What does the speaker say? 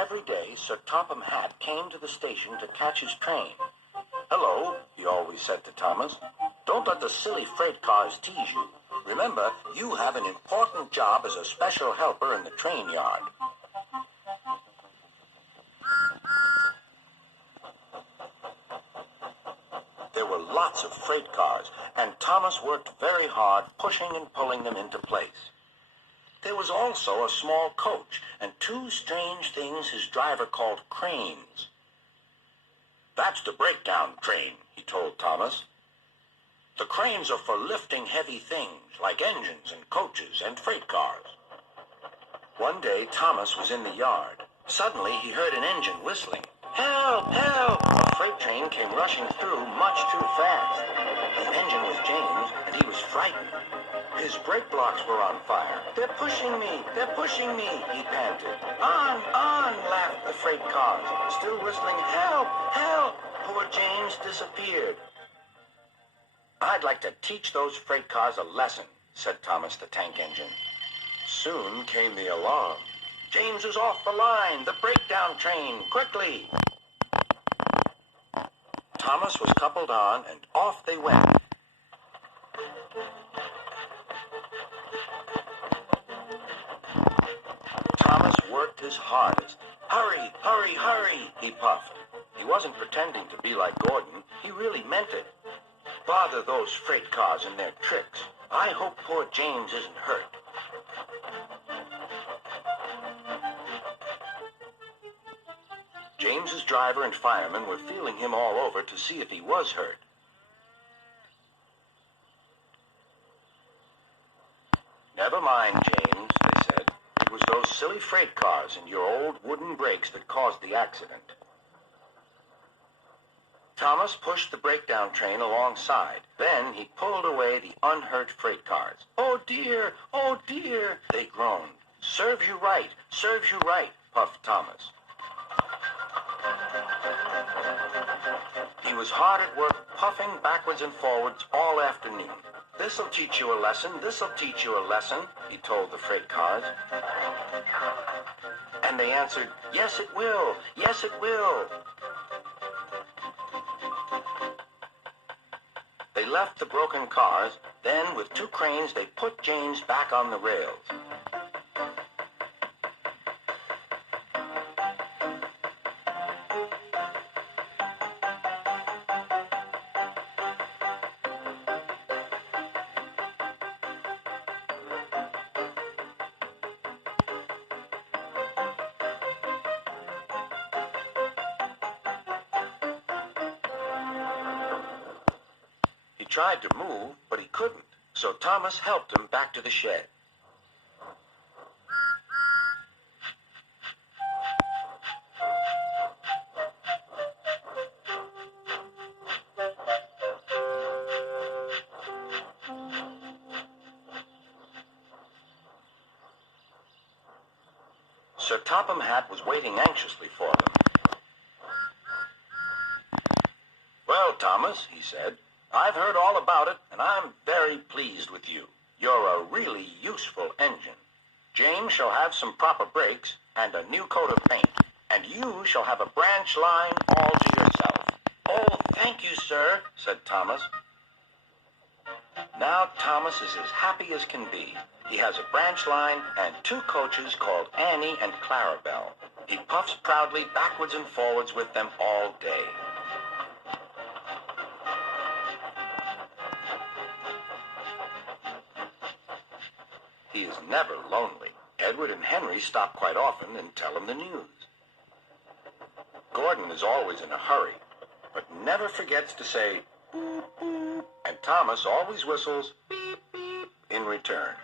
Every day, Sir Topham Hatt came to the station to catch his train. "Hello," he always said to Thomas. "Don't let the silly freight cars tease you. Remember, you have an important job as a special helper in the train yard." There were lots of freight cars, and Thomas worked very hard pushing and pulling them into place. There was also a small coach and two strange things his driver called cranes. "That's the breakdown train," he told Thomas. "The cranes are for lifting heavy things like engines and coaches and freight cars." One day Thomas was in the yard. Suddenly he heard an engine whistling. "Help! Help!" A freight train came rushing through much too fast. The engine was James, and he was frightened. His brake blocks were on fire. "They're pushing me! They're pushing me!" he panted. "On! On!" laughed the freight cars, still whistling, "Help! Help!" Poor James disappeared. "I'd like to teach those freight cars a lesson," said Thomas the tank engine. Soon came the alarm. "James is off the line! The breakdown train! Quickly!" Thomas was coupled on, and off they went. Thomas worked his hardest. "Hurry, hurry, hurry," he puffed. He wasn't pretending to be like Gordon. He really meant it. "Bother those freight cars and their tricks. I hope poor James isn't hurt." James's driver and firemen were feeling him all over to see if he was hurt. "Never mind, James," they said. "It was those silly freight cars and your old wooden brakes that caused the accident." Thomas pushed the breakdown train alongside. Then he pulled away the unhurt freight cars. "Oh dear! Oh dear!" they groaned. "Serves you right! Serves you right!" puffed Thomas. He was hard at work, puffing backwards and forwards all afternoon. "This'll teach you a lesson, this'll teach you a lesson," he told the freight cars. And they answered, "Yes, it will, yes, it will." They left the broken cars. Then, with two cranes, they put James back on the rails. He tried to move, but he couldn't, so Thomas helped him back to the shed. Sir Topham Hatt was waiting anxiously for them. "Well, Thomas," he said, "I've heard all about it, and I'm very pleased with you. You're a really useful engine. James shall have some proper brakes and a new coat of paint, and you shall have a branch line all to yourself." "Oh, thank you, sir," said Thomas. Now Thomas is as happy as can be. He has a branch line and two coaches called Annie and Clarabelle. He puffs proudly backwards and forwards with them all day. He is never lonely. Edward and Henry stop quite often and tell him the news. Gordon is always in a hurry, but never forgets to say, "Boop, boop," and Thomas always whistles, "Beep, beep," in return.